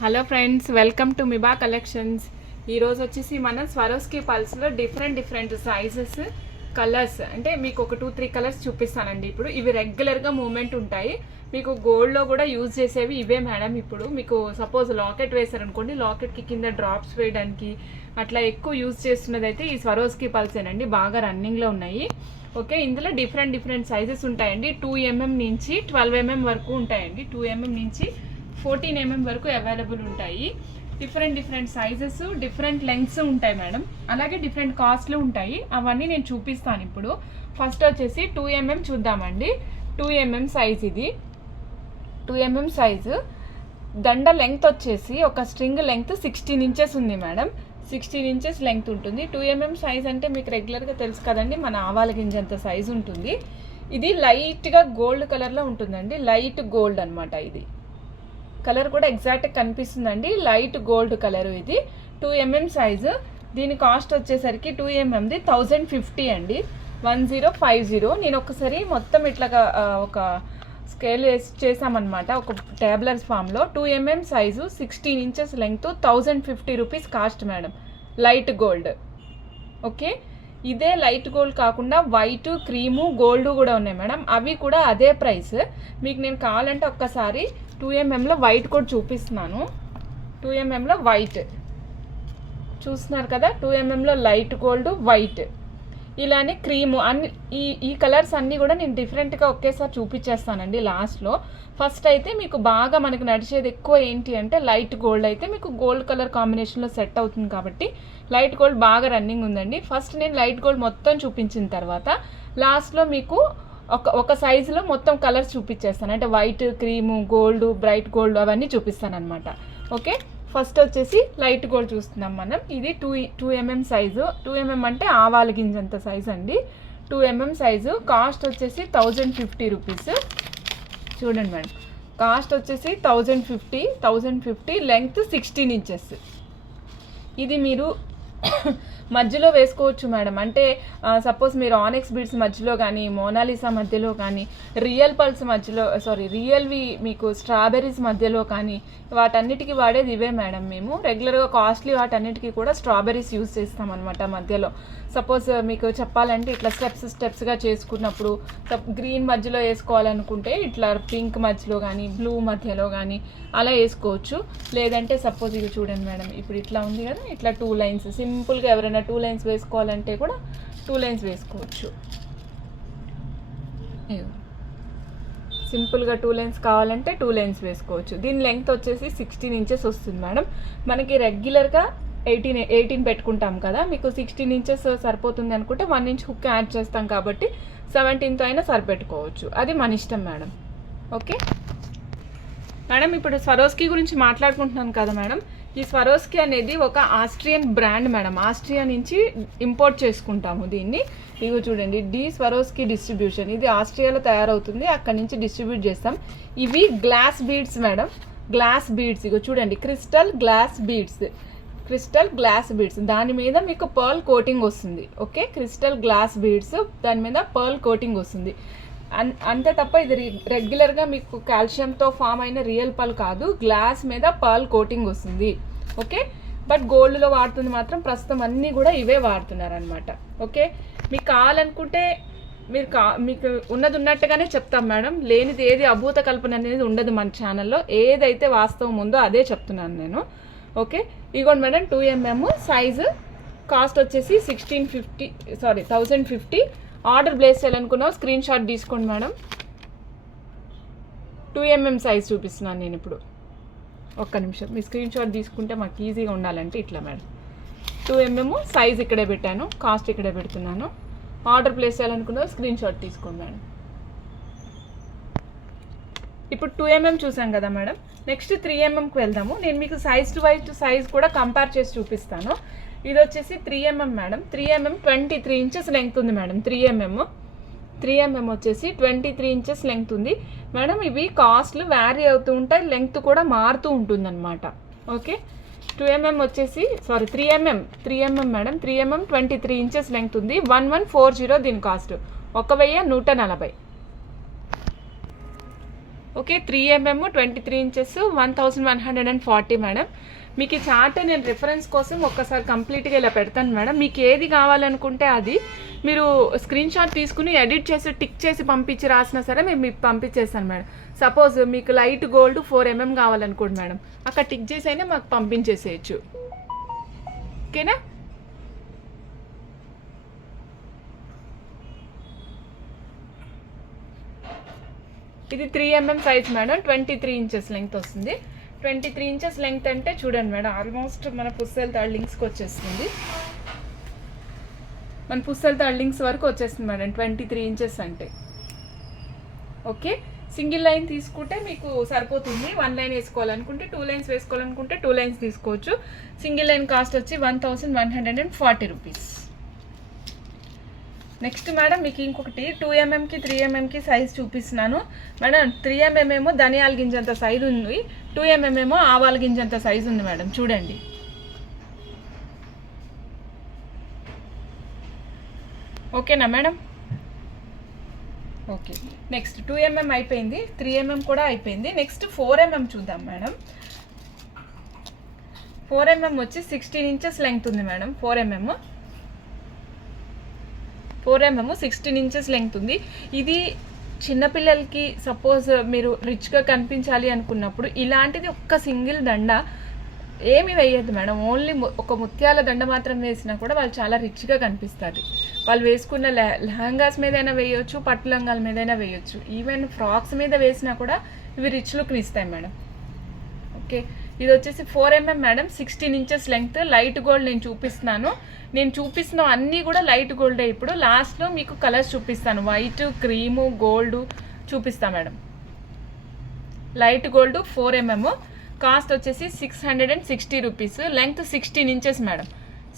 Hello friends, welcome to Miba collections. ఈరోజు వచ్చేసి మన స్వరోస్కి పల్స్లో డిఫరెంట్ సైజెస్ కలర్స్ అంటే మీకు ఒక 2-3 కలర్స్ చూపిస్తానండి. ఇప్పుడు ఇవి రెగ్యులర్గా మూమెంట్ ఉంటాయి. మీకు గోల్డ్లో కూడా యూజ్ చేసేవి ఇవే మేడం. ఇప్పుడు మీకు సపోజ్ లాకెట్ వేసారనుకోండి, లాకెట్కి కింద డ్రాప్స్ వేయడానికి అట్లా ఎక్కువ యూజ్ చేస్తున్నది అయితే ఈ స్వరోస్కి పల్సేనండి. బాగా రన్నింగ్లో ఉన్నాయి. ఓకే, ఇందులో డిఫరెంట్ సైజెస్ ఉంటాయండి. 2mm నుంచి 12mm వరకు ఉంటాయండి. 2mm నుంచి 14mm వరకు అవైలబుల్ ఉంటాయి. డిఫరెంట్ సైజెస్, డిఫరెంట్ లెంగ్త్స్ ఉంటాయి మేడం. అలాగే డిఫరెంట్ కాస్ట్లు ఉంటాయి. అవన్నీ నేను చూపిస్తాను ఇప్పుడు. ఫస్ట్ వచ్చేసి 2mm చూద్దామండి. 2mm సైజ్ ఇది. 2mm సైజు దండ లెంగ్త్ వచ్చేసి ఒక స్ట్రింగ్ లెంగ్త్ 16 ఇంచెస్ ఉంది మేడం. 16 ఇంచెస్ లెంగ్త్ ఉంటుంది. 2mm సైజ్ అంటే మీకు రెగ్యులర్గా తెలుసు కదండి, మన ఆవాల గింజంత సైజు ఉంటుంది. ఇది లైట్గా గోల్డ్ కలర్లో ఉంటుందండి. లైట్ గోల్డ్ అనమాట. ఇది కలర్ కూడా ఎగ్జాక్ట్గా కనిపిస్తుందండి. లైట్ గోల్డ్ కలర్ ఇది. 2mm size. దీని కాస్ట్ వచ్చేసరికి 2mmది 1050 అండి. 1050. నేను ఒకసారి మొత్తం ఇట్లాగా ఒక స్కేల్ చేసామన్నమాట ఒక టేబులర్స్ ఫామ్లో. 2mm size 16 inches length 1050 rupees cost madam. Light gold. Okay, ఇదే లైట్ గోల్డ్ కాకుండా వైట్, క్రీము, గోల్డ్ కూడా ఉన్నాయి మేడం. అవి కూడా అదే ప్రైస్. మీకు నేను కావాలంటే ఒక్కసారి 2mmలో వైట్ కూడా చూపిస్తున్నాను. 2mmలో వైట్ చూస్తున్నారు కదా. 2mmలో లైట్ గోల్డ్, వైట్, ఇలానే క్రీము అన్ని ఈ కలర్స్ అన్నీ కూడా నేను డిఫరెంట్గా ఒకేసారి చూపించేస్తానండి లాస్ట్లో. ఫస్ట్ అయితే మీకు బాగా మనకు నడిచేది ఎక్కువ ఏంటి అంటే లైట్ గోల్డ్. అయితే మీకు గోల్డ్ కలర్ కాంబినేషన్లో సెట్ అవుతుంది కాబట్టి లైట్ గోల్డ్ బాగా రన్నింగ్ ఉందండి. ఫస్ట్ నేను లైట్ గోల్డ్ మొత్తం చూపించిన తర్వాత లాస్ట్లో మీకు ఒక సైజులో మొత్తం కలర్స్ చూపించేస్తాను. అంటే white, cream, gold, bright gold అవన్నీ చూపిస్తాను అనమాట. ఓకే, ఫస్ట్ వచ్చేసి లైట్ గోల్డ్ చూస్తున్నాం మనం. ఇది 2mm సైజు. 2mm అంటే ఆవాల గింజంత సైజు అండి. 2mm size. కాస్ట్ వచ్చేసి 1050 రూపీస్. చూడండి మేడం, కాస్ట్ వచ్చేసి 1050. Length 16 inches. ఇది మీరు మధ్యలో వేసుకోవచ్చు మేడం. అంటే సపోజ్ మీరు ఆనెక్స్ బీడ్స్ మధ్యలో కానీ, మోనాలిసా మధ్యలో కానీ, రియల్ పల్స్ మధ్యలో, రియల్వి మీకు స్ట్రాబెర్రీస్ మధ్యలో కానీ, వాటన్నిటికీ వాడేది ఇవే మేడం. మేము రెగ్యులర్గా కాస్ట్లీ వాటన్నిటికీ కూడా స్ట్రాబెర్రీస్ యూజ్ చేస్తామన్నమాట మధ్యలో. సపోజ్ మీకు చెప్పాలంటే ఇట్లా స్టెప్స్గా చేసుకున్నప్పుడు గ్రీన్ మధ్యలో వేసుకోవాలనుకుంటే ఇట్లా పింక్ మధ్యలో కానీ, బ్లూ మధ్యలో కానీ అలా వేసుకోవచ్చు. లేదంటే సపోజ్ ఇది చూడండి మేడం, ఇప్పుడు ఇట్లా ఉంది కదా, ఇట్లా 2 లైన్స్ సింపుల్గా ఎవరైనా 2 లైన్స్ వేసుకోవాలంటే కూడా 2 లైన్స్ వేసుకోవచ్చు. సింపుల్గా 2 లైన్స్ కావాలంటే 2 లైన్స్ వేసుకోవచ్చు. దీని లెంగ్త్ వచ్చేసి 16 ఇంచెస్ వస్తుంది మేడం. మనకి రెగ్యులర్గా 18 పెట్టుకుంటాం కదా, మీకు 16 ఇంచెస్ సరిపోతుంది అనుకుంటే 1 ఇంచ్ హుక్ యాడ్ చేస్తాం కాబట్టి 17తో అయినా సరిపెట్టుకోవచ్చు. అది మన ఇష్టం మేడం. ఓకే మేడం, ఇప్పుడు స్వరోస్కి గురించి మాట్లాడుకుంటున్నాను కదా మేడం. ఈ స్వరోస్కి అనేది ఒక ఆస్ట్రియన్ బ్రాండ్ మేడం. ఆస్ట్రియా నుంచి ఇంపోర్ట్ చేసుకుంటాము దీన్ని. ఇగో చూడండి, స్వరోస్కి డిస్ట్రిబ్యూషన్. ఇది ఆస్ట్రియాలో తయారవుతుంది, అక్కడి నుంచి డిస్ట్రిబ్యూట్ చేస్తాం. ఇవి glass beads madam. Glass beads. ఇగో చూడండి, క్రిస్టల్ గ్లాస్ బీడ్స్. దాని మీద మీకు పర్ల్ కోటింగ్ వస్తుంది. ఓకే, క్రిస్టల్ గ్లాస్ బీడ్స్, దాని మీద పర్ల్ కోటింగ్ వస్తుంది. అంతే తప్ప ఇది రెగ్యులర్గా మీకు కాల్షియంతో ఫామ్ అయిన రియల్ పర్ల్ కాదు. గ్లాస్ మీద పర్ల్ కోటింగ్ వస్తుంది. ఓకే, బట్ గోల్డ్లో వాడుతుంది మాత్రం ప్రస్తుతం అన్నీ కూడా ఇవే వాడుతున్నారనమాట. ఓకే, మీకు కావాలనుకుంటే మీకు ఉన్నది ఉన్నట్టుగానే చెప్తాం మేడం. లేనిది ఏది అభూత కల్పన అనేది ఉండదు మన ఛానల్లో. ఏదైతే వాస్తవం ఉందో అదే చెప్తున్నాను నేను. ఓకే, ఇగోండి మేడం, 2mm సైజు. కాస్ట్ వచ్చేసి 1050. ఆర్డర్ ప్లేస్ చేయాలనుకున్నా స్క్రీన్ షాట్ తీసుకోండి మేడం. 2mm సైజ్ చూపిస్తున్నాను నేను ఇప్పుడు. ఒక్క నిమిషం, మీ స్క్రీన్ షాట్ తీసుకుంటే మాకు ఈజీగా ఉండాలంటే ఇట్లా మేడం. 2mm సైజ్ ఇక్కడే పెట్టాను, కాస్ట్ ఇక్కడే పెడుతున్నాను. ఆర్డర్ ప్లేస్ చేయాలనుకున్నా స్క్రీన్ షాట్ తీసుకోండి మేడం. ఇప్పుడు 2mm చూసాం కదా మేడం. నెక్స్ట్ 3mmకి వెళ్దాము. నేను మీకు సైజ్ కూడా కంపేర్ చేసి చూపిస్తాను. ఇది వచ్చేసి 3mm madam. 3mm 23 inches length ఉంది మేడం. 3mm వచ్చేసి 23 ఇంచెస్ లెంగ్త్ ఉంది మేడం. ఇవి కాస్ట్లు వ్యారీ అవుతూ ఉంటాయి, లెంగ్త్ కూడా మారుతూ ఉంటుంది అనమాట. ఓకే, 2mm వచ్చేసి 3mm madam. 3mm 23 inches length ఉంది. 1140 దీని cost. 1140. Okay 3mm 23 inches 1140 madam. మీకు ఈ చార్ట్ నేను రిఫరెన్స్ కోసం ఒక్కసారి కంప్లీట్గా ఇలా పెడతాను మేడం. మీకు ఏది కావాలనుకుంటే అది మీరు స్క్రీన్ షాట్ తీసుకుని ఎడిట్ చేసి టిక్ చేసి పంపించి రాసినా సరే మేము మీకు పంపించేస్తాను మేడం. సపోజ్ మీకు లైట్ గోల్డ్ 4mm కావాలనుకోండి మేడం, అక్కడ టిక్ చేసి అయినా మాకు పంపించేసేయచ్చు. ఓకేనా? ఇది 3mm size madam, 23 inches length వస్తుంది. 23 ఇంచెస్ లెంగ్త్ అంటే చూడండి మేడం, ఆల్మోస్ట్ మన పుస్తల తాడు లింక్స్కి వచ్చేస్తుంది. మన పుస్తల తాడు లింక్స్ వరకు వచ్చేస్తుంది మేడం 23 ఇంచెస్ అంటే. ఓకే, సింగిల్ లైన్ తీసుకుంటే మీకు సరిపోతుంది. 1 లైన్ వేసుకోవాలనుకుంటే 2 లైన్స్ వేసుకోవాలనుకుంటే 2 లైన్స్ తీసుకోవచ్చు. సింగిల్ లైన్ కాస్ట్ వచ్చి 1140 రూపీస్. నెక్స్ట్ మేడం మీకు ఇంకొకటి 2mmకి 3mmకి సైజ్ చూపిస్తున్నాను మేడం. 3mm ఏమో ధనియాల గింజంత సైజు ఉంది, 2mm ఏమో ఆవాల గింజంత సైజు ఉంది మేడం. చూడండి, ఓకేనా మేడం? ఓకే, నెక్స్ట్ 2mm అయిపోయింది, 3mm కూడా అయిపోయింది. నెక్స్ట్ 4mm చూద్దాం మేడం. 4mm వచ్చి 16 ఇంచెస్ లెంగ్త్ ఉంది మేడం. 4mm 16 ఇంచెస్ లెంగ్త్ ఉంది. ఇది చిన్నపిల్లలకి సపోజ్ మీరు రిచ్గా కనిపించాలి అనుకున్నప్పుడు ఇలాంటిది ఒక్క సింగిల్ దండ ఏమి వేయద్దు మేడం. ఓన్లీ ఒక ముత్యాల దండ మాత్రం వేసినా కూడా వాళ్ళు చాలా రిచ్గా కనిపిస్తుంది. వాళ్ళు వేసుకున్న లెహంగాస్ మీదైనా వేయొచ్చు, పట్టు లంగాల మీదైనా వేయొచ్చు, ఈవెన్ ఫ్రాక్స్ మీద వేసినా కూడా ఇవి రిచ్ లుక్ని ఇస్తాయి మేడం. ఓకే, ఇది వచ్చేసి 4mm madam, 16 inches length. Light gold నేను చూపిస్తున్నాను. నేను చూపిస్తున్న అన్నీ కూడా లైట్ గోల్డే. ఇప్పుడు లాస్ట్లో మీకు కలర్స్ చూపిస్తాను, వైట్, క్రీము, గోల్డ్ చూపిస్తాను madam. Light gold 4mm cost వచ్చేసి 660 rupees. Length 16 inches madam,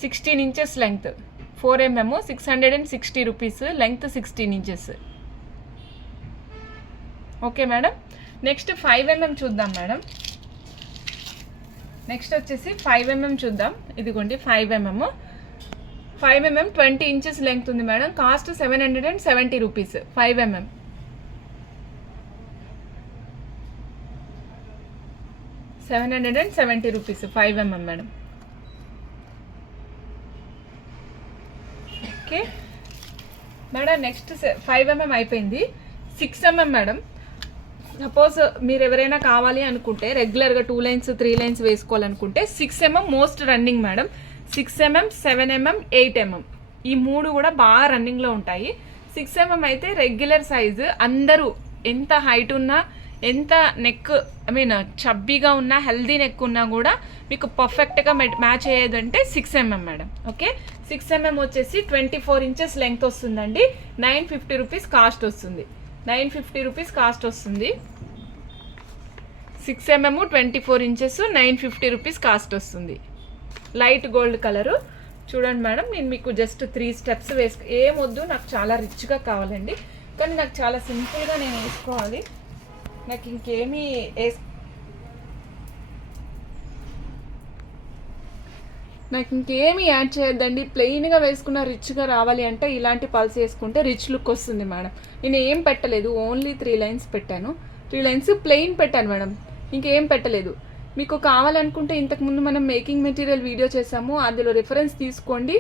16 inches length. 4mm 660 rupees, length 16 inches. Okay madam. Next 5mm చూద్దాం మేడం. నెక్స్ట్ వచ్చేసి 5mm చూద్దాం. ఇదిగోండి 5mm 20 ఇంచెస్ లెంగ్త్ ఉంది madam. Cost 770 rupees. 5mm 770 rupees 5mm madam. Okay madam, next 5mm అయిపోయింది. 6mm madam. Suppose మీరు ఎవరైనా కావాలి అనుకుంటే రెగ్యులర్గా 2 లైన్స్ 3 లైన్స్ వేసుకోవాలనుకుంటే 6mm most running madam. 6mm 7mm 8mm ఈ 3 కూడా బాగా రన్నింగ్లో ఉంటాయి. 6mm అయితే రెగ్యులర్ సైజు, అందరూ ఎంత హైట్ ఉన్నా, ఎంత నెక్ చబ్బీగా ఉన్నా, హెల్దీ నెక్ ఉన్నా కూడా మీకు పర్ఫెక్ట్గా match అయ్యేదంటే 6mm madam. Okay, 6mm వచ్చేసి 24 ఇంచెస్ లెంగ్త్ వస్తుందండి. 950 రూపీస్ కాస్ట్ వస్తుంది. 950 రూపీస్ కాస్ట్ వస్తుంది. 6mm 24 ఇంచెస్ 950 రూపీస్ కాస్ట్ వస్తుంది. Light gold colour. చూడండి మేడం, నేను మీకు జస్ట్ 3 స్టెప్స్ ఏమొద్దు, నాకు చాలా రిచ్గా కావాలండి, కానీ నాకు చాలా సింపుల్గా నేను వేసుకోవాలి. నాకు ఇంకేమీ యాడ్ చేయొద్దండి. ప్లెయిన్గా వేసుకున్న రిచ్గా రావాలి అంటే ఇలాంటి పల్స్ వేసుకుంటే రిచ్ లుక్ వస్తుంది మేడం. నేను ఏం పెట్టలేదు, ఓన్లీ 3 లైన్స్ పెట్టాను. 3 లైన్స్ ప్లెయిన్ పెట్టాను మేడం, ఇంకేం పెట్టలేదు. మీకు కావాలనుకుంటే ఇంతకుముందు మనం మేకింగ్ మెటీరియల్ వీడియో చేసాము, అందులో రిఫరెన్స్ తీసుకోండి.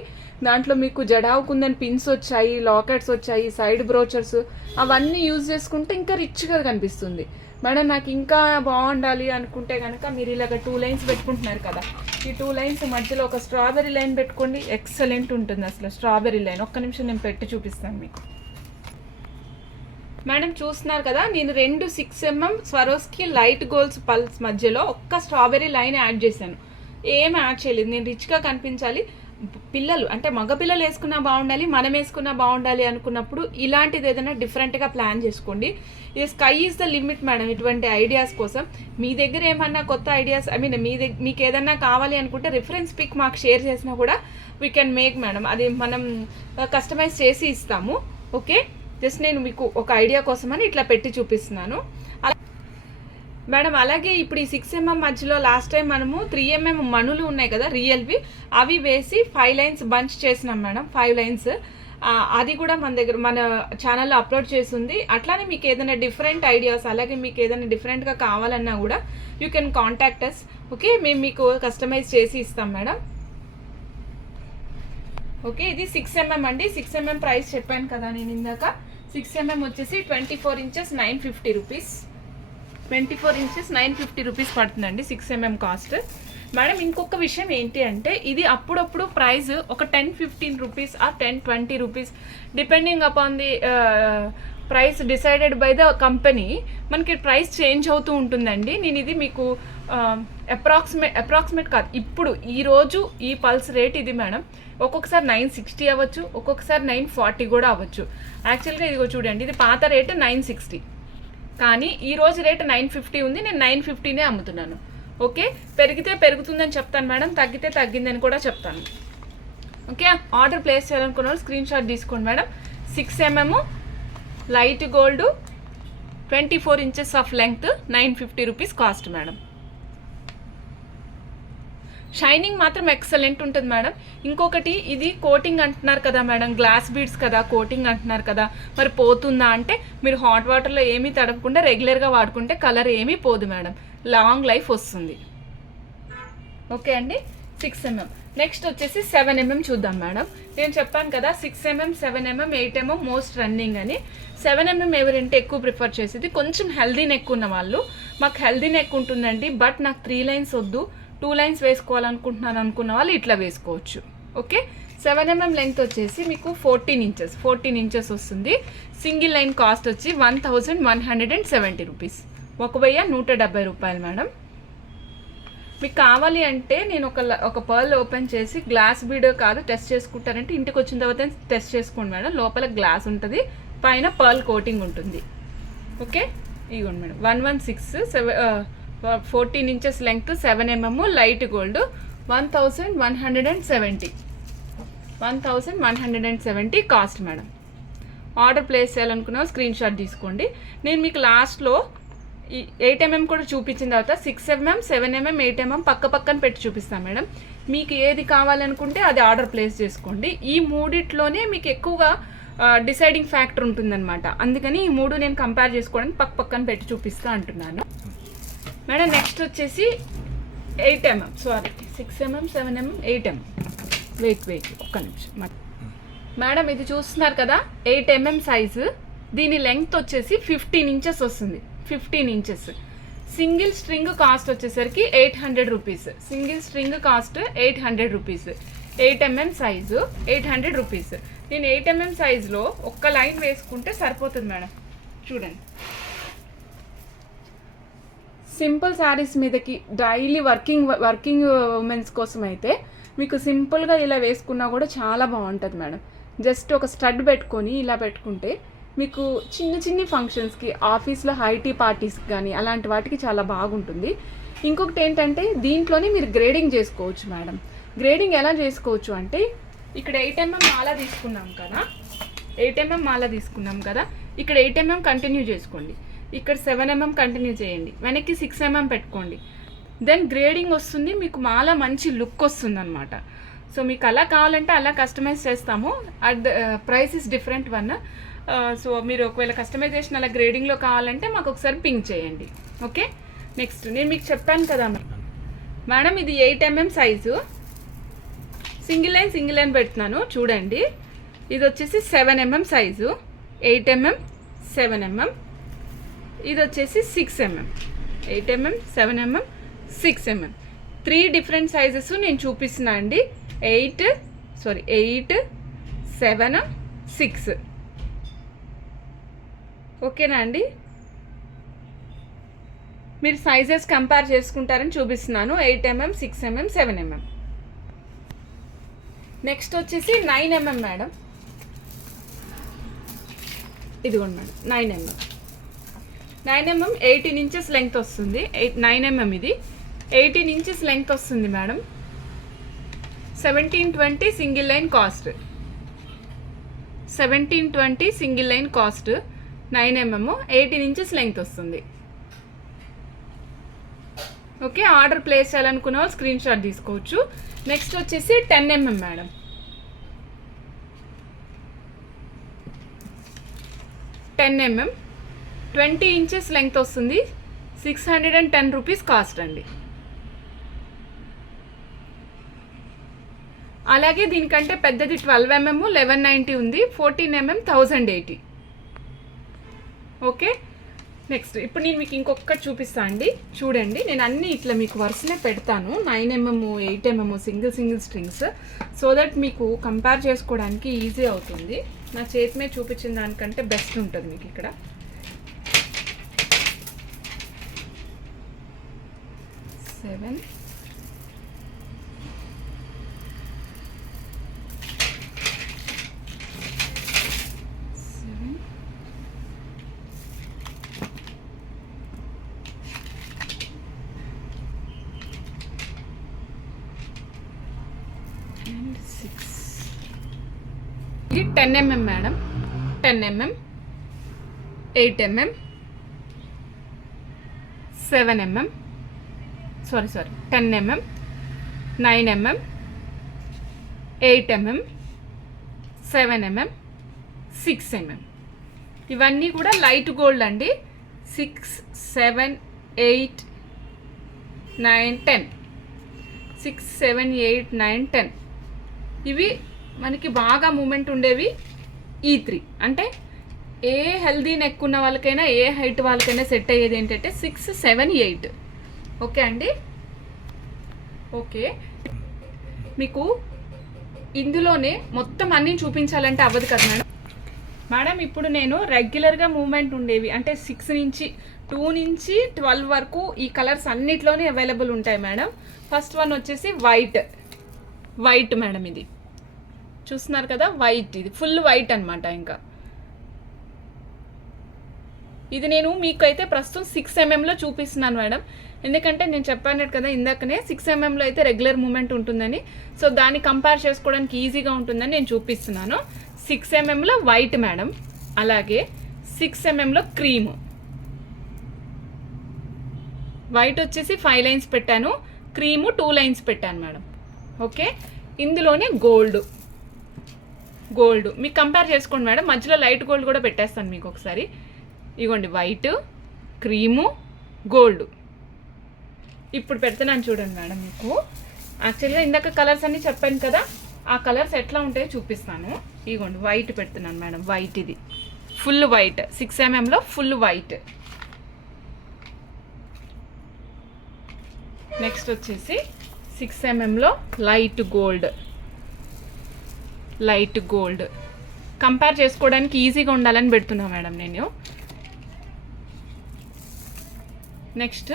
దాంట్లో మీకు జడావు కుందని పిన్స్ వచ్చాయి, లాకెట్స్ వచ్చాయి, సైడ్ బ్రోచర్స్, అవన్నీ యూజ్ చేసుకుంటే ఇంకా రిచ్గా కనిపిస్తుంది మేడం. నాకు ఇంకా బాగుండాలి అనుకుంటే కనుక మీరు ఇలాగ 2 లైన్స్ పెట్టుకుంటున్నారు కదా, ఈ 2 లైన్స్ మధ్యలో ఒక స్ట్రాబెర్రీ లైన్ పెట్టుకోండి, ఎక్సలెంట్ ఉంటుంది అసలు. స్ట్రాబెర్రీ లైన్ ఒక్క నిమిషం నేను పెట్టి చూపిస్తాను మీకు మేడం. చూస్తున్నారు కదా, నేను 2 6mm Swarovski light goals pulse మధ్యలో ఒక్క స్ట్రాబెర్రీ లైన్ యాడ్ చేశాను. ఏం యాడ్ చేయలేదు. నేను రిచ్గా కనిపించాలి, పిల్లలు అంటే మగపిల్లలు వేసుకున్నా బాగుండాలి, మనం వేసుకున్నా బాగుండాలి అనుకున్నప్పుడు ఇలాంటిది ఏదైనా డిఫరెంట్గా ప్లాన్ చేసుకోండి. ఇది sky is the limit madam. ఇటువంటి ఐడియాస్ కోసం మీ దగ్గర ఏమన్నా కొత్త ఐడియాస్ మీకు ఏదన్నా కావాలి అనుకుంటే రిఫరెన్స్ పిక్ మాకు షేర్ చేసినా కూడా వీ కెన్ మేక్ మేడం. అది మనం కస్టమైజ్ చేసి ఇస్తాము. ఓకే, జస్ట్ నేను మీకు ఒక ఐడియా కోసమని ఇట్లా పెట్టి చూపిస్తున్నాను మేడం. అలాగే ఇప్పుడు ఈ 6mm మధ్యలో లాస్ట్ టైం మనము 3mm మణులు ఉన్నాయి కదా రియల్వి, అవి వేసి 5 లైన్స్ బంచ్ చేసినాం మేడం. 5 లైన్స్ అది కూడా మన ఛానల్లో అప్లోడ్ చేస్తుంది. అట్లానే మీకు ఏదైనా డిఫరెంట్ ఐడియాస్, అలాగే మీకు ఏదైనా డిఫరెంట్గా కావాలన్నా కూడా you can contact us. Okay, మేము మీకు కస్టమైజ్ చేసి ఇస్తాం మేడం. ఓకే, ఇది 6mm అండి. 6mm ప్రైస్ చెప్పాను కదా నేను ఇందాక. 6mm వచ్చేసి 24 inches 950 రూపీస్. 24 inches 950 రూపీస్ పడుతుందండి 6mm కాస్ట్. మేడం ఇంకొక విషయం ఏంటి అంటే, ఇది అప్పుడప్పుడు ప్రైస్ ఒక 10-15 రూపీస్ ఆ 10-20 rupees depending upon the price decided by the company, మనకి ప్రైస్ చేంజ్ అవుతూ ఉంటుందండి. నేను ఇది మీకు అప్రాక్సిమేట్ కాదు, ఇప్పుడు ఈరోజు ఈ పల్స్ రేట్ ఇది మేడం. ఒక్కొక్కసారి 960 అవ్వచ్చు, ఒక్కొక్కసారి 940 కూడా అవ్వచ్చు. యాక్చువల్గా ఇదిగో చూడండి, ఇది పాత రేటు 960, కానీ ఈరోజు రేటు 950 ఉంది. నేను 950నే అమ్ముతున్నాను. ఓకే, పెరిగితే పెరుగుతుందని చెప్తాను మేడం, తగ్గితే తగ్గిందని కూడా చెప్తాను. ఓకే, ఆర్డర్ ప్లేస్ చేయాలనుకున్న వాళ్ళు స్క్రీన్ షాట్ తీసుకోండి madam. 6mm light gold 24 inches of length 950 rupees cost madam. Shining మాత్రం ఎక్సలెంట్ ఉంటుంది మేడం. ఇంకొకటి, ఇది కోటింగ్ అంటున్నారు కదా మేడం, గ్లాస్ బీడ్స్ కదా కోటింగ్ అంటున్నారు కదా, మరి పోతుందా అంటే, మీరు హాట్ వాటర్లో ఏమీ తడపకుండా రెగ్యులర్గా వాడుకుంటే కలర్ ఏమీ పోదు మేడం, లాంగ్ లైఫ్ వస్తుంది. ఓకే అండి, 6mm. నెక్స్ట్ వచ్చేసి 7mm చూద్దాం మేడం. నేను చెప్పాను కదా 6mm, 7mm, 8mm most running అని. 7mm ఎవరంటే ఎక్కువ ప్రిఫర్ చేసేది కొంచెం హెల్దీ నెక్ ఉన్న వాళ్ళు. మాకు హెల్దీ నెక్ ఉంటుందండి, బట్ నాకు 3 lines వద్దు, 2 lines వేసుకోవాలనుకుంటున్నాను అనుకున్న వాళ్ళు ఇట్లా వేసుకోవచ్చు. ఓకే, 7mm లెంగ్త్ వచ్చేసి మీకు 14 inches వస్తుంది. సింగిల్ లైన్ కాస్ట్ వచ్చి 1170 రూపీస్, 1170 రూపాయలు మేడం. మీకు కావాలి అంటే నేను ఒక పర్ల్ ఓపెన్ చేసి, గ్లాస్ బీడ్ కాదు టెస్ట్ చేసుకుంటారంటే ఇంటికి వచ్చిన తర్వాత టెస్ట్ చేసుకోండి మేడం. లోపల గ్లాస్ ఉంటుంది, పైన పర్ల్ కోటింగ్ ఉంటుంది. ఓకే, ఇదిగోండి madam, 14 inches length 7mm light gold 1170 cost madam. Order place చేయాలనుకున్న స్క్రీన్ షాట్ తీసుకోండి. నేను మీకు లాస్ట్లో 8mm కూడా చూపించిన తర్వాత 6mm, 7mm, 8mm పక్కన పెట్టి చూపిస్తాను మేడం. మీకు ఏది కావాలనుకుంటే అది ఆర్డర్ ప్లేస్ చేసుకోండి. ఈ మూడిట్లోనే మీకు ఎక్కువగా డిసైడింగ్ ఫ్యాక్టర్ ఉంటుందన్నమాట. అందుకని ఈ మూడు నేను కంపేర్ చేసుకోవడానికి పక్కన పెట్టి చూపిస్తా అంటున్నాను మేడం. నెక్స్ట్ వచ్చేసి 8mm, sorry 6mm, 7mm, 8mm. Wait ఒక్క నిమిషం మేడం. ఇది చూస్తున్నారు కదా 8mm సైజు, దీని లెంగ్త్ వచ్చేసి 15 inches వస్తుంది. 15 inches. సింగిల్ స్ట్రింగ్ కాస్ట్ వచ్చేసరికి 800 rupees. Single string cost 800 rupees. 8mm size 800 rupees. నేను 8mm సైజులో ఒక్క లైన్ వేసుకుంటే సరిపోతుంది మేడం. చూడండి, సింపుల్ శారీస్ మీదకి డైలీ వర్కింగ్ ఉమెన్స్ కోసం అయితే మీకు సింపుల్గా ఇలా వేసుకున్నా కూడా చాలా బాగుంటుంది మేడం. జస్ట్ ఒక స్టడ్ పెట్టుకొని ఇలా పెట్టుకుంటే మీకు చిన్న ఫంక్షన్స్కి, ఆఫీస్లో హై టీ పార్టీస్కి కానీ అలాంటి వాటికి చాలా బాగుంటుంది. ఇంకొకటి ఏంటంటే, దీంట్లోనే మీరు గ్రేడింగ్ చేసుకోవచ్చు మేడం. గ్రేడింగ్ ఎలా చేసుకోవచ్చు అంటే, ఇక్కడ 8mm మాల తీసుకున్నాం కదా, ఇక్కడ 8mm కంటిన్యూ చేసుకోండి, ఇక్కడ 7mm కంటిన్యూ చేయండి, వెనక్కి 6mm పెట్టుకోండి. దెన్ గ్రేడింగ్ వస్తుంది, మీకు మాల మంచి లుక్ వస్తుంది అనమాట. సో మీకు అలా కావాలంటే అలా కస్టమైజ్ చేస్తాము. At the price is different one. So మీరు ఒకవేళ కస్టమైజేషన్ అలా గ్రేడింగ్లో కావాలంటే మాకు ఒకసారి పింక్ చేయండి. ఓకే, నెక్స్ట్ నేను మీకు చెప్పాను కదా మేడం, ఇది 8mm సైజు, సింగిల్ లైన్ పెడుతున్నాను చూడండి. ఇది వచ్చేసి 7mm సైజు, 8mm, 7mm. ఇది వచ్చేసి 6mm, 8mm, 7mm, 6mm. 3 different sizes నేను చూపిస్తున్నా అండి. 8, 7, 6. ఓకేనా అండి? మీరు సైజెస్ కంపేర్ చేసుకుంటారని చూపిస్తున్నాను. 8mm, 6mm, 7mm. నెక్స్ట్ వచ్చేసి 9mm మేడం. ఇదిగోండి మేడం, 9mm 18 inches లెంగ్త్ వస్తుంది. 9mm ఇది 18 inches లెంగ్త్ వస్తుంది madam. 1720 single line cost. 1720 single line cost. 9mm 18 inches length వస్తుంది. ఓకే, ఆర్డర్ ప్లేస్ చేయాలనుకున్న వాళ్ళు స్క్రీన్ షాట్ తీసుకోవచ్చు. నెక్స్ట్ వచ్చేసి 10mm madam. 10 mm 20 inches length వస్తుంది. 610 రూపీస్ కాస్ట్ అండి. అలాగే దీనికంటే పెద్దది 12 mm 1190 ఉంది. 14 mm 1080. ఓకే, నెక్స్ట్ ఇప్పుడు నేను మీకు ఇంకొకటి చూపిస్తాను అండి. చూడండి, నేను అన్నీ ఇట్లా మీకు వరుసనే పెడతాను. 9 mm 8 mm single strings, so that మీకు కంపేర్ చేసుకోవడానికి ఈజీ అవుతుంది. నా చేతి మీద చూపించిన దానికంటే బెస్ట్ ఉంటుంది మీకు ఇక్కడ. Seven, 10 mm madam. 10 mm 8 mm 7 mm 10 mm 9 mm 8 mm 7 mm 6 mm. ఇవన్నీ కూడా లైట్ గోల్డ్ అండి. 6 7 8 9 10 6 7 8 9 10 ఇవి మనకి బాగా మూమెంట్ ఉండేవి. E3 అంటే ఏ హెల్దీ నెక్ ఉన్న వాళ్ళకైనా ఏ హైట్ వాళ్ళకైనా సెట్ అయ్యేది ఏంటంటే 6 7 8. ఓకే అండి. ఓకే, మీకు ఇందులోనే మొత్తం అన్నీ చూపించాలంటే అవ్వదు కదా మేడం. మేడం ఇప్పుడు నేను రెగ్యులర్గా మూమెంట్ ఉండేవి అంటే 6 నుంచి 2 నుంచి 12 వరకు ఈ కలర్స్ అన్నిట్లోనే అవైలబుల్ ఉంటాయి మేడం. ఫస్ట్ వన్ వచ్చేసి వైట్ మేడం. ఇది చూస్తున్నారు కదా, వైట్. ఇది ఫుల్ వైట్ అనమాట. ఇంకా ఇది నేను మీకు అయితే ప్రస్తుతం 6 mmలో చూపిస్తున్నాను మేడం. ఎందుకంటే నేను చెప్పాను కదా ఇందాకనే 6 mmలో అయితే రెగ్యులర్ మూమెంట్ ఉంటుందని, సో దాన్ని కంపేర్ చేసుకోవడానికి ఈజీగా ఉంటుందని నేను చూపిస్తున్నాను. 6 mmలో వైట్ మేడం. అలాగే 6 mmలో క్రీమ్. వైట్ వచ్చేసి 5 లైన్స్ పెట్టాను, క్రీము 2 లైన్స్ పెట్టాను మేడం. ఓకే, ఇందులోనే గోల్డ్ మీకు కంపేర్ చేసుకోండి మేడం. మధ్యలో లైట్ గోల్డ్ కూడా పెట్టేస్తాను మీకు ఒకసారి. ఇగోండి, వైట్, క్రీము, గోల్డ్. ఇప్పుడు పెడుతున్నాను చూడండి మేడం. మీకు యాక్చువల్గా ఇందాక కలర్స్ అన్నీ చెప్పాను కదా, ఆ కలర్స్ ఎట్లా ఉంటాయో చూపిస్తాను. ఇగోండి, వైట్ పెడుతున్నాను మేడం. వైట్, ఇది ఫుల్ వైట్. 6 mmలో ఫుల్ వైట్. నెక్స్ట్ వచ్చేసి 6 mmలో లైట్ గోల్డ్. కంపేర్ చేసుకోవడానికి ఈజీగా ఉండాలని పెడుతున్నా మేడం నేను. నెక్స్ట్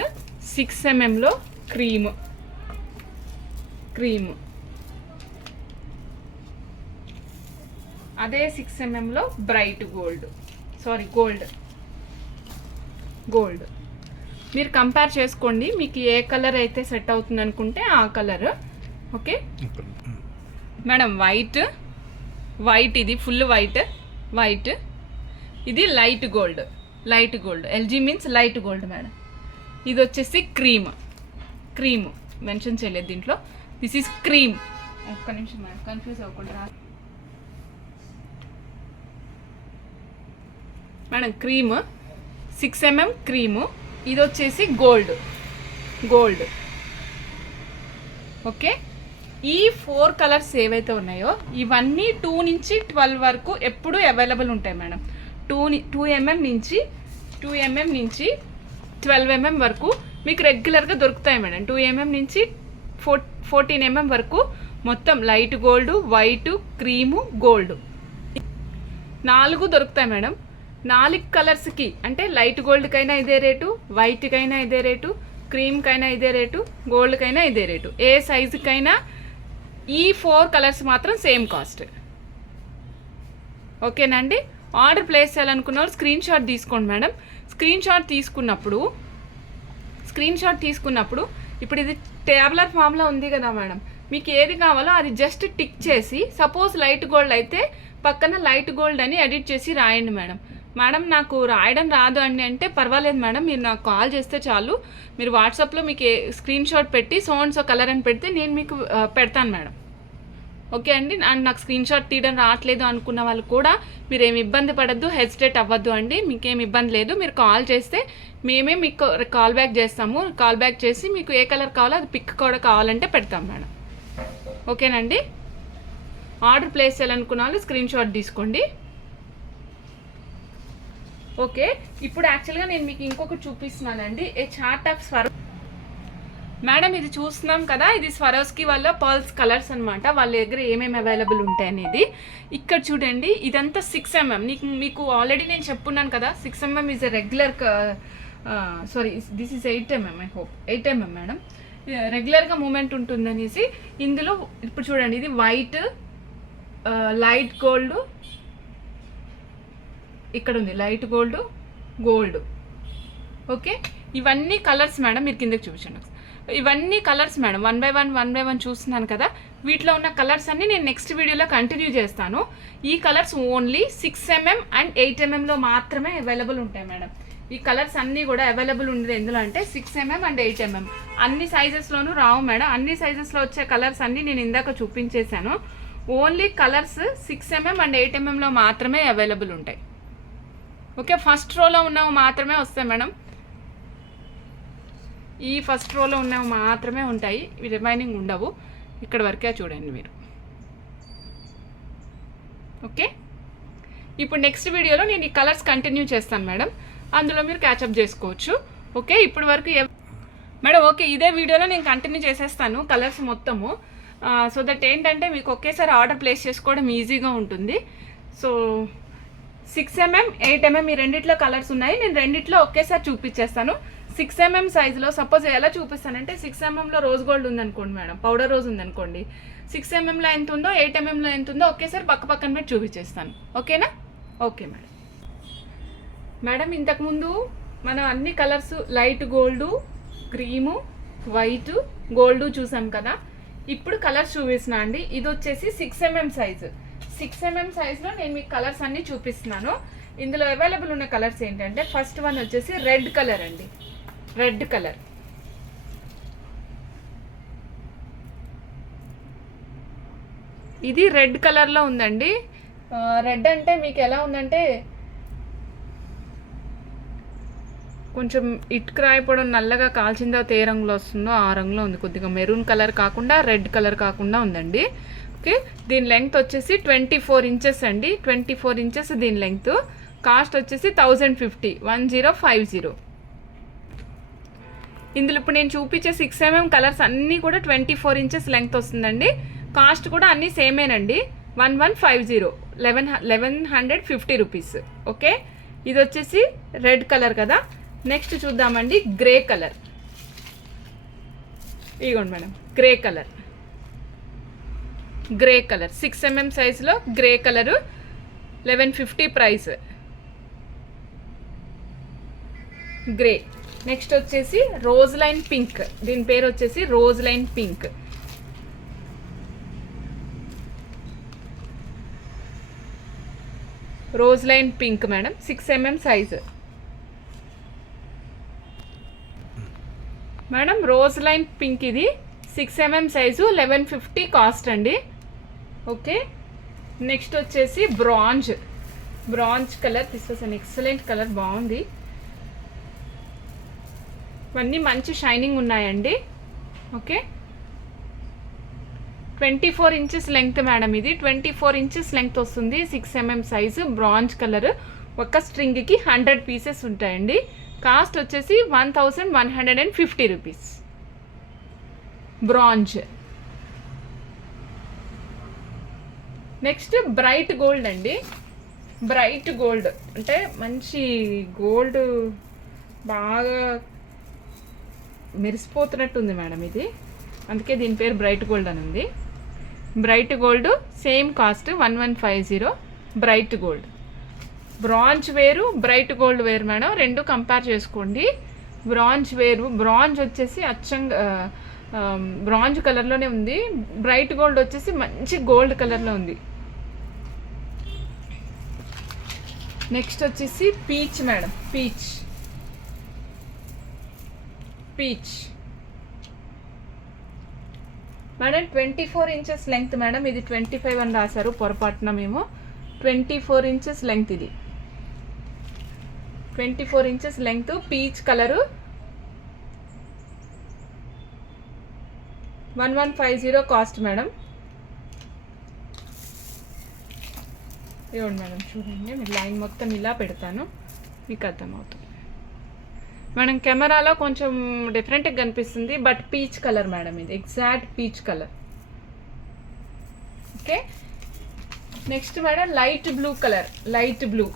6 mmలో క్రీమ్. అదే 6 mmలో బ్రైట్ గోల్డ్. మీరు కంపేర్ చేసుకోండి, మీకు ఏ కలర్ అయితే సెట్ అవుతుంది అనుకుంటే ఆ కలర్. ఓకే మేడం, వైట్ ఇది ఫుల్ వైట్. ఇది light gold. LG means light gold madam. ఇది వచ్చేసి క్రీమ్ మెన్షన్ చేయలేదు దీంట్లో. This is cream. ఒక్క నిమిషం మేడం, కన్ఫ్యూజ్ అవ్వకుండా మేడం. Cream 6 mm cream. ఇది వచ్చేసి గోల్డ్. ఓకే, ఈ 4 కలర్స్ ఏవైతే ఉన్నాయో ఇవన్నీ 2 నుంచి 12 వరకు ఎప్పుడు అవైలబుల్ ఉంటాయి మేడం. 2 mm నుంచి 12 mm వరకు మీకు రెగ్యులర్గా దొరుకుతాయి మేడం. 2 mm నుంచి 14 mm వరకు మొత్తం light gold, white, cream, gold 4 దొరుకుతాయి మేడం. 4 కలర్స్కి అంటే లైట్ గోల్డ్కైనా ఇదే రేటు, వైట్కైనా ఇదే రేటు, క్రీమ్కైనా ఇదే రేటు, గోల్డ్కైనా ఇదే రేటు. ఏ సైజుకైనా ఈ 4 కలర్స్ మాత్రం సేమ్ కాస్ట్. ఓకేనండి. ఆర్డర్ ప్లేస్ చేయాలనుకున్న వాళ్ళు స్క్రీన్ షాట్ తీసుకోండి మేడం. స్క్రీన్ షాట్ తీసుకున్నప్పుడు ఇప్పుడు ఇది టేబులర్ ఫామ్లో ఉంది కదా మేడం, మీకు ఏది కావాలో అది జస్ట్ టిక్ చేసి, సపోజ్ లైట్ గోల్డ్ అయితే పక్కన లైట్ గోల్డ్ అని ఎడిట్ చేసి రాయండి మేడం. నాకు రాయడం రాదు అండి అంటే పర్వాలేదు మేడం, మీరు నాకు కాల్ చేస్తే చాలు. మీరు వాట్సాప్లో మీకు స్క్రీన్ షాట్ పెట్టి సో కలర్ అని పెడితే నేను మీకు పెడతాను మేడం. ఓకే అండి. అండ్ నాకు స్క్రీన్ షాట్ తీయడం రావట్లేదు అనుకున్న వాళ్ళు కూడా మీరు ఏమి ఇబ్బంది పడద్దు, హెసిటేట్ అవ్వద్దు అండి. మీకేం ఇబ్బంది లేదు. మీరు కాల్ చేస్తే మేమే మీకు కాల్ బ్యాక్ చేస్తాము. కాల్ బ్యాక్ చేసి మీకు ఏ కలర్ కావాలో అది పిక్ కూడా కావాలంటే పెడతాం మేడం. ఓకేనండి. ఆర్డర్ ప్లేస్ చేయాలనుకున్న వాళ్ళు స్క్రీన్ షాట్ తీసుకోండి. ఓకే, ఇప్పుడు యాక్చువల్గా నేను మీకు ఇంకొకటి చూపిస్తున్నానండి. ఏ చార్ట్ ఆఫ్ మేడం ఇది చూస్తున్నాం కదా, ఇది స్వరోస్కి వాళ్ళ పర్ల్స్ కలర్స్ అనమాట. వాళ్ళ దగ్గర ఏమేమి అవైలబుల్ ఉంటాయి అనేది ఇక్కడ చూడండి. ఇదంతా 6mm. మీకు ఆల్రెడీ నేను చెప్పున్నాను కదా, 6mm is a regular, sorry this is 8mm. I hope 8mm madam. రెగ్యులర్గా మూమెంట్ ఉంటుందనేసి ఇందులో ఇప్పుడు చూడండి, ఇది వైట్, లైట్ గోల్డ్, ఇక్కడ ఉంది లైట్ గోల్డ్, గోల్డ్. ఓకే, ఇవన్నీ కలర్స్ మేడం. మీరు కిందకి చూపించండి. ఇవన్నీ colours madam. One by one చూస్తున్నాను కదా, వీటిలో ఉన్న కలర్స్ అన్ని నేను నెక్స్ట్ వీడియోలో కంటిన్యూ చేస్తాను. ఈ కలర్స్ ఓన్లీ 6mm అండ్ 8mmలో మాత్రమే అవైలబుల్ ఉంటాయి మేడం. ఈ కలర్స్ అన్నీ కూడా అవైలబుల్ ఉండేది ఎందులో అంటే 6mm అండ్ 8mm. అన్ని సైజెస్లోనూ రావు మేడం. అన్ని సైజెస్లో వచ్చే కలర్స్ అన్నీ నేను ఇందాక చూపించేశాను. ఓన్లీ కలర్స్ 6mm అండ్ 8mmలో మాత్రమే అవైలబుల్ ఉంటాయి. ఓకే, ఫస్ట్ రోలో ఉన్నవి మాత్రమే వస్తాయి మేడం. ఈ ఫస్ట్ రోలో ఉన్నవి మాత్రమే ఉంటాయి, రిమైనింగ్ ఉండవు. ఇక్కడ వరకే చూడండి మీరు. ఓకే, ఇప్పుడు నెక్స్ట్ వీడియోలో నేను ఈ కలర్స్ కంటిన్యూ చేస్తాను మేడం. అందులో మీరు క్యాచప్ చేసుకోవచ్చు. ఓకే, ఇప్పటి వరకు మేడం ఓకే, ఇదే వీడియోలో నేను కంటిన్యూ చేసేస్తాను కలర్స్ మొత్తము. సో దట్ ఏంటంటే మీకు ఒకేసారి ఆర్డర్ ప్లేస్ చేసుకోవడం ఈజీగా ఉంటుంది. సో 6mm 8mm ఈ రెండిట్లో కలర్స్ ఉన్నాయి. నేను రెండిట్లో ఒకేసారి చూపించేస్తాను. 6mm సైజులో సపోజ్ ఎలా చూపిస్తానంటే 6mmలో రోజ్ గోల్డ్ ఉందనుకోండి మేడం, పౌడర్ రోజ్ ఉందనుకోండి, 6mmలో ఎంత ఉందో 8mmలో ఎంత ఉందో ఒకేసారి పక్క పక్కన పెట్టి చూపించేస్తాను. ఓకేనా? Okay madam. మేడం ఇంతకుముందు మనం అన్ని colours light gold, cream, white, gold చూసాం కదా. ఇప్పుడు కలర్స్ చూపిస్తున్నా అండి. ఇది వచ్చేసి 6mm సైజు. 6mm సైజులో నేను మీకు కలర్స్ అన్నీ చూపిస్తున్నాను. ఇందులో అవైలబుల్ ఉన్న కలర్స్ ఏంటంటే ఫస్ట్ వన్ వచ్చేసి రెడ్ కలర్ అండి. రెడ్ కలర్, ఇది రెడ్ కలర్లో ఉందండి. రెడ్ అంటే మీకు ఎలా ఉందంటే కొంచెం ఇటుక రాయిపోవడం, నల్లగా కాల్చిందో ఏ రంగులో వస్తుందో ఆ రంగులో ఉంది. కొద్దిగా మెరూన్ కలర్ కాకుండా రెడ్ కలర్ కాకుండా ఉందండి. ఓకే, దీని లెంగ్త్ వచ్చేసి 24 ఇంచెస్ అండి. 24 ఇంచెస్ దీని లెంగ్త్. కాస్ట్ వచ్చేసి 1050, 1050. ఇందులో ఇప్పుడు నేను చూపించే 6mm కలర్స్ అన్నీ కూడా 24 ఇంచెస్ లెంగ్త్ వస్తుందండి. కాస్ట్ కూడా అన్నీ సేమేనండి. 1150, 1150 రూపీస్. ఓకే, ఇది వచ్చేసి రెడ్ కలర్ కదా. నెక్స్ట్ చూద్దామండి గ్రే కలర్. ఇదిగోండి madam, grey colour. Grey colour 6mm సైజులో grey colour, 1150 price. Grey. Next వచ్చేసి రోజ్ లైన్ పింక్. దీని పేరు వచ్చేసి rose line pink. Rose line pink madam, 6mm size. Madam rose line pink ఇది 6mm size, 1150 cost అండి. Okay, next వచ్చేసి bronze colour. This was an excellent colour, బాగుంది. ఇవన్నీ మంచి షైనింగ్ ఉన్నాయండి. Okay, 24 inches length madam. ఇది 24 ఇంచెస్ లెంగ్త్ వస్తుంది. 6mm size, bronze colour. ఒక స్ట్రింగ్కి 100 పీసెస్ ఉంటాయండి. కాస్ట్ వచ్చేసి 1150 rupees. Bronze. Next bright gold అండి. బ్రైట్ గోల్డ్ అంటే మంచి గోల్డ్, బాగా మెరిసిపోతున్నట్టుంది మేడం ఇది, అందుకే దీని పేరు బ్రైట్ గోల్డ్ అని ఉంది. Bright gold same cost 1150. Bright gold. Bronze వేరు, బ్రైట్ గోల్డ్ వేరు మేడం, రెండు కంపేర్ చేసుకోండి. బ్రాంజ్ వేరు, బ్రాంజ్ వచ్చేసి అచ్చంగా బ్రాంజ్ కలర్లోనే ఉంది. బ్రైట్ గోల్డ్ వచ్చేసి మంచి గోల్డ్ కలర్లో ఉంది. నెక్స్ట్ వచ్చేసి peach madam. Peach madam 24 inches length madam. ఇది 25 అని రాశారు పొరపాటున మేము. 24 ఇంచెస్ లెంగ్త్, ఇది 24 inches length, peach colour, 1150 cost madam. ఇవ్వండి మేడం, చూడండి మీరు లైన్ మొత్తం ఇలా పెడతాను, మీకు అర్థమవుతుంది మేడం. కెమెరాలో కొంచెం డిఫరెంట్గా కనిపిస్తుంది, బట్ పీచ్ కలర్ మేడం, ఇది exact peach colour. Okay, next madam light blue colour, light blue,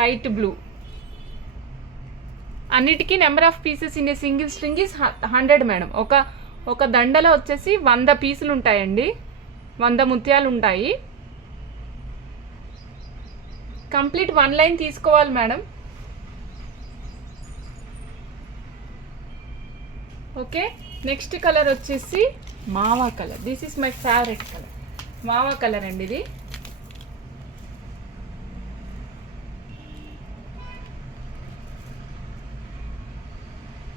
light blue. అన్నిటికీ number of pieces in a single string is 100 madam. ఒక దండలో వచ్చేసి 100 పీసులు ఉంటాయండి, 100 ముత్యాలు ఉంటాయి. కంప్లీట్ 1 లైన్ తీసుకోవాలి మేడం. ఓకే, నెక్స్ట్ కలర్ వచ్చేసి mauve colour. This is my favourite colour, mauve colour అండి ఇది.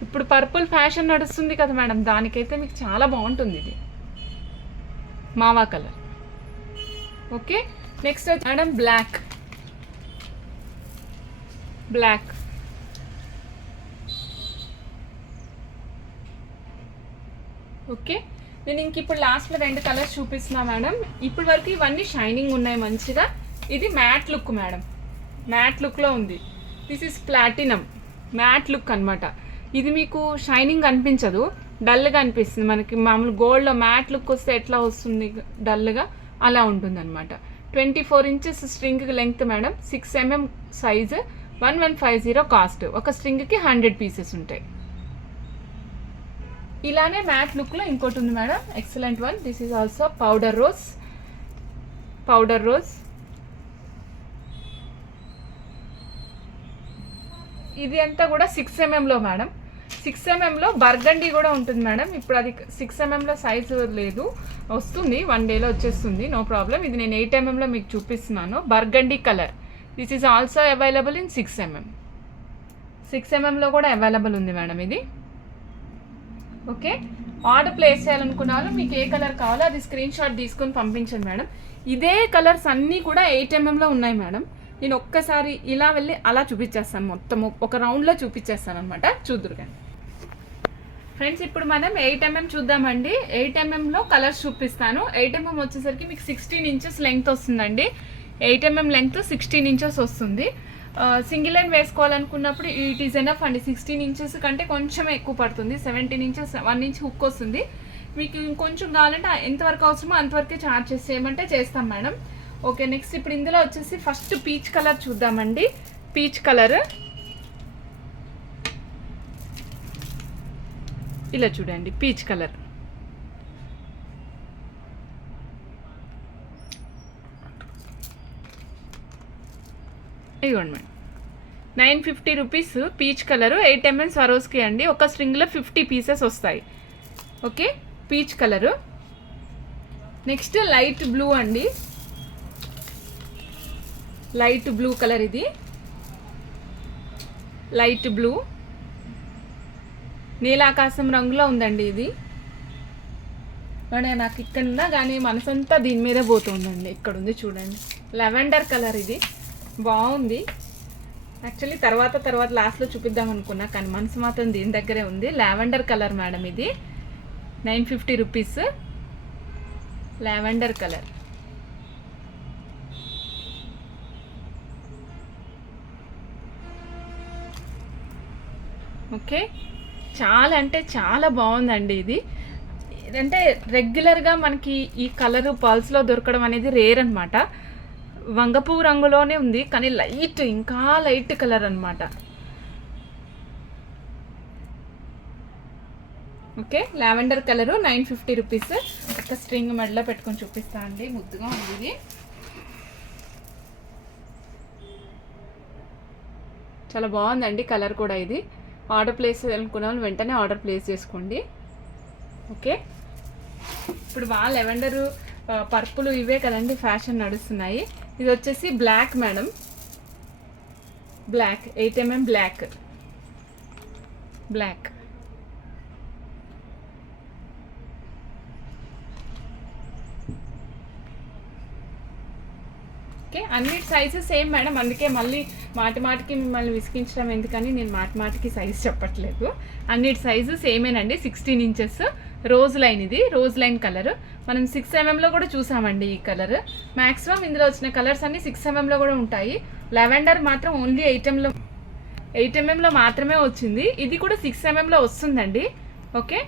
ఇప్పుడు పర్పుల్ ఫ్యాషన్ నడుస్తుంది కదా మేడం, దానికైతే మీకు చాలా బాగుంటుంది ఇది మావా colour. Okay, next madam black, black. Okay, నేను ఇంక ఇప్పుడు లాస్ట్లో 2 కలర్స్ చూపిస్తున్నా మేడం. ఇప్పటి వరకు ఇవన్నీ షైనింగ్ ఉన్నాయి మంచిగా. ఇది మ్యాట్ లుక్ మేడం, మ్యాట్ లుక్లో ఉంది. This is platinum mat look అనమాట. ఇది మీకు షైనింగ్ అనిపించదు, డల్గా అనిపిస్తుంది. మనకి మామూలు గోల్డ్లో మ్యాట్ లుక్ వస్తే ఎట్లా వస్తుంది డల్గా, అలా ఉంటుంది అనమాట. 24 inches string length madam, 6 mm size, 1150 cost. ఒక స్ట్రింగ్కి 100 పీసెస్ ఉంటాయి. ఇలానే మ్యాట్ లుక్లో ఇంకోటి ఉంది madam, excellent one. This is also powder rose, powder rose. ఇది అంతా కూడా 6 mmలో మేడం. 6 mmలో బర్గండీ కూడా ఉంటుంది మేడం. ఇప్పుడు అది 6 mmలో సైజు లేదు, వస్తుంది 1 డేలో వచ్చేస్తుంది, నో ప్రాబ్లం. ఇది నేను 8 mmలో మీకు చూపిస్తున్నాను, burgundy colour. This is also available in 6 mm. 6 mmలో కూడా అవైలబుల్ ఉంది మేడం ఇది. ఓకే, ఆర్డర్ ప్లేస్ చేయాలనుకున్న వాళ్ళు మీకు ఏ కలర్ కావాలో అది స్క్రీన్ షాట్ తీసుకొని పంపించండి మేడం. ఇదే కలర్స్ అన్నీ కూడా 8 mmలో ఉన్నాయి మేడం. నేను ఒక్కసారి ఇలా వెళ్ళి అలా చూపించేస్తాను, మొత్తం ఒక రౌండ్లో చూపించేస్తాను అనమాట, చూద్దురు కానీ ఫ్రెండ్స్. ఇప్పుడు మనం 8 mm చూద్దామండి. 8 mmలో కలర్స్ చూపిస్తాను. 8 mm వచ్చేసరికి మీకు 16 ఇంచెస్ లెంగ్త్ వస్తుందండి. 8 mm లెంగ్త్ 16 ఇంచెస్ వస్తుంది. సింగిల్ లైన్ వేసుకోవాలనుకున్నప్పుడు ఇట్ ఈస్ ఎనఫ్ అండి. 16 ఇంచెస్ కంటే కొంచెం ఎక్కువ పడుతుంది, 17 ఇంచెస్ 1 ఇంచ్ హుక్ వస్తుంది. మీకు ఇంకొంచెం కావాలంటే ఎంతవరకు అవసరమో అంతవరకే ఛార్జ్ చేయమంటే చేస్తాం మేడం. ఓకే, నెక్స్ట్ ఇప్పుడు ఇందులో వచ్చేసి ఫస్ట్ పీచ్ కలర్ చూద్దామండి. పీచ్ కలర్ ఇలా చూడండి, పీచ్ కలర్. ఇవ్వండి madam, 950 rupees peach colour, 8 mm Swarovski అండి. ఒక స్ట్రింగ్లో 50 పీసెస్ వస్తాయి. Okay, peach colour. Next light blue అండి, లైట్ బ్లూ కలర్. ఇది లైట్ బ్లూ, నీలాకాశం రంగులో ఉందండి ఇది. నాకు ఇక్కడ ఉన్నా కానీ మనసంతా దీని మీదే పోతుందండి. ఇక్కడ ఉంది చూడండి, లెవెండర్ కలర్. ఇది బాగుంది యాక్చువల్లీ. తర్వాత లాస్ట్లో చూపిద్దాం అనుకున్నా కానీ మనసు మాత్రం దీని దగ్గరే ఉంది. లావెండర్ కలర్ మేడం, ఇది 950 రూపీస్, లావెండర్ కలర్. ఓకే, చాలా అంటే చాలా బాగుందండి ఇది. అంటే రెగ్యులర్గా మనకి ఈ కలరు పర్ల్స్లో దొరకడం అనేది రేర్ అనమాట. వంగపువ్వు రంగులోనే ఉంది కానీ లైట్, ఇంకా లైట్ కలర్ అనమాట. Okay, lavender colour 950 rupees. ఒక స్ట్రింగ్ మెడలో పెట్టుకొని చూపిస్తా అండి, ముద్దుగా ఉంది ఇది. చాలా బాగుందండి కలర్ కూడా. ఇది ఆర్డర్ ప్లేస్ అనుకున్న వాళ్ళు వెంటనే ఆర్డర్ ప్లేస్ చేసుకోండి. ఓకే, ఇప్పుడు బాగా లెవెండరు పర్పుల్ ఇవే కదండి ఫ్యాషన్ నడుస్తున్నాయి. ఇది వచ్చేసి black madam, black 8 mm black, black. అన్ని సైజెస్ సేమ్ మేడం, అందుకే మళ్ళీ మాటికి మిమ్మల్ని విసిగించడం ఎందుకని నేను మాటికి సైజ్ చెప్పట్లేదు. అన్నిటి సైజు సేమేనండి. 16 ఇంచెస్ రోజ్ లైన్, ఇది రోజ్ లైన్ కలర్. మనం 6 mm కూడా చూసామండి ఈ కలర్. మ్యాక్సిమం ఇందులో వచ్చిన కలర్స్ అన్ని 6 mm కూడా ఉంటాయి. లెవెండర్ మాత్రం ఓన్లీ 8 mm మాత్రమే వచ్చింది. ఇది కూడా 6 mm వస్తుందండి. Okay,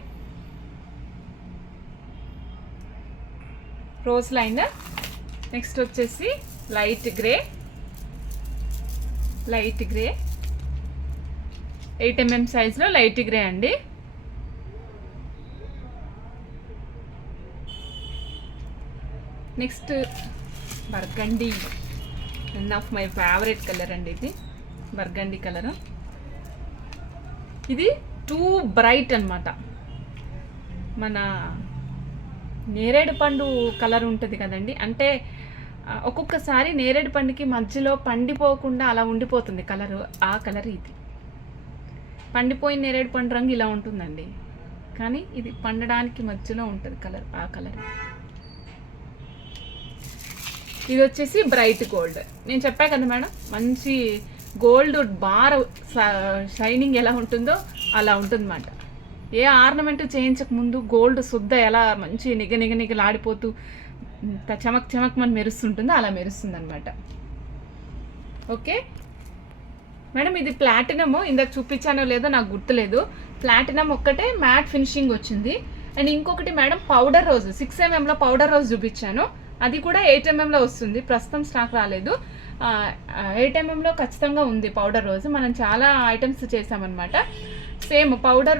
rose line. నెక్స్ట్ వచ్చేసి లైట్ గ్రే 8 mm సైజ్లో లైట్ గ్రే అండి. Next burgundy, one of my favourite colour అండి ఇది, బర్గండీ కలర్. ఇది టూ బ్రైట్ అన్నమాట. మన నేరేడు పండు కలర్ ఉంటుంది కదండి, అంటే ఒక్కొక్కసారి నేరేడు పండుకి మధ్యలో పండిపోకుండా అలా ఉండిపోతుంది కలరు, ఆ కలర్ ఇది. పండిపోయిన నేరేడు పండు రంగు ఇలా ఉంటుందండి, కానీ ఇది పండడానికి మధ్యలో ఉంటుంది కలర్, ఆ కలర్. ఇది వచ్చేసి బ్రైట్ గోల్డ్. నేను చెప్పా కదా మేడం, మంచి గోల్డ్ బార్ షైనింగ్ ఎలా ఉంటుందో అలా ఉంటుందన్నమాట. ఏ ఆర్నమెంట్ చేయించక ముందు గోల్డ్ శుద్ధ ఎలా మంచి నిగలాడిపోతూ చమక్ మన మెరుస్తుంటుందో అలా మెరుస్తుంది అనమాట. ఓకే మేడం, ఇది ప్లాటినమ్. ఇందాక చూపించానో లేదో నాకు గుర్తులేదు. ప్లాటినమ్ ఒక్కటే మ్యాట్ ఫినిషింగ్ వచ్చింది. అండ్ ఇంకొకటి madam powder rose, 6 mm powder rose చూపించాను, అది కూడా 8 mm వస్తుంది. ప్రస్తుతం స్టాక్ రాలేదు. 8 mm ఖచ్చితంగా ఉంది పౌడర్ రోజ్. మనం చాలా ఐటమ్స్ చేసామన్నమాట. Same powder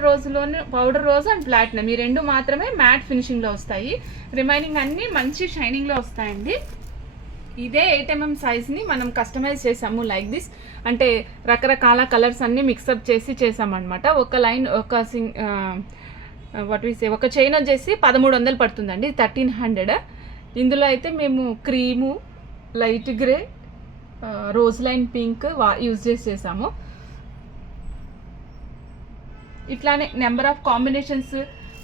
rose and platinum ఈ రెండు మాత్రమే మ్యాట్ ఫినిషింగ్లో వస్తాయి. రిమైనింగ్ అన్నీ మంచి షైనింగ్లో వస్తాయండి. ఇదే 8 mm సైజ్ని మనం కస్టమైజ్ చేసాము లైక్ దిస్. అంటే రకరకాల కలర్స్ అన్నీ మిక్సప్ చేసి చేసామన్నమాట. ఒక లైన్ ఒక చైన్ వచ్చేసి 1300 పడుతుందండి, 1300. ఇందులో అయితే మేము cream, light grey, rose line pink use చేసాము. ఇట్లానే నెంబర్ ఆఫ్ కాంబినేషన్స్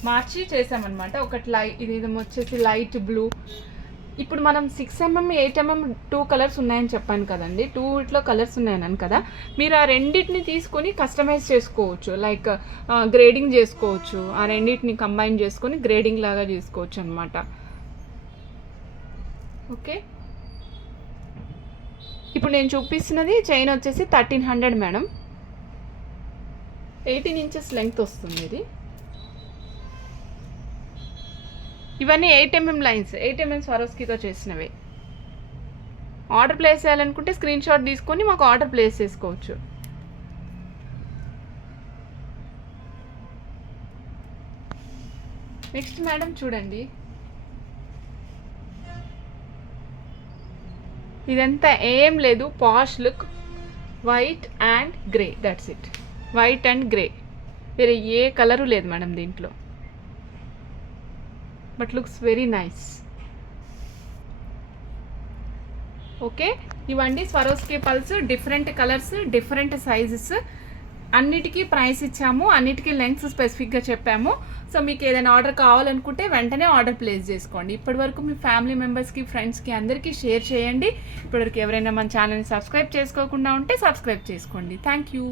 మార్చి చేసామన్నమాట. ఒకటి ఇది వచ్చేసి లైట్ బ్లూ. ఇప్పుడు మనం 6 mm 8 mm 2 కలర్స్ ఉన్నాయని చెప్పాను కదండి, 2 ఇట్లో కలర్స్ ఉన్నాయని కదా. మీరు ఆ రెండింటిని తీసుకొని కస్టమైజ్ చేసుకోవచ్చు, లైక్ గ్రేడింగ్ చేసుకోవచ్చు. ఆ రెండింటిని కంబైన్ చేసుకొని గ్రేడింగ్ లాగా చేసుకోవచ్చు అనమాట. ఓకే, ఇప్పుడు నేను చూపిస్తున్నది చైన్ వచ్చేసి 1300 మేడం, 18 inches లెంగ్త్ వస్తుంది ఇది. ఇవన్నీ 8 mm లైన్స్, 8 mm స్వరోస్కీతో చేసినవి. ఆర్డర్ ప్లేస్ చేయాలనుకుంటే స్క్రీన్ షాట్ తీసుకొని మాకు ఆర్డర్ ప్లేస్ చేసుకోవచ్చు. నెక్స్ట్ మేడం చూడండి, ఇదంతా ఏం లేదు, posh look, white and grey, that's it. White and grey, వేరే ఏ కలరు లేదు మేడం దీంట్లో. But looks very nice. Okay, ఇవండి Swarovski pearls, different colours, different sizes. అన్నిటికీ ప్రైస్ ఇచ్చాము, అన్నిటికీ లెంగ్త్ స్పెసిఫిక్గా చెప్పాము. సో మీకు ఏదైనా ఆర్డర్ కావాలనుకుంటే వెంటనే ఆర్డర్ ప్లేస్ చేసుకోండి. ఇప్పటివరకు మీ ఫ్యామిలీ మెంబర్స్కి, ఫ్రెండ్స్కి అందరికీ షేర్ చేయండి. ఇప్పటివరకు ఎవరైనా మన ఛానల్ని సబ్స్క్రైబ్ చేసుకోకుండా ఉంటే సబ్స్క్రైబ్ చేసుకోండి. Thank you.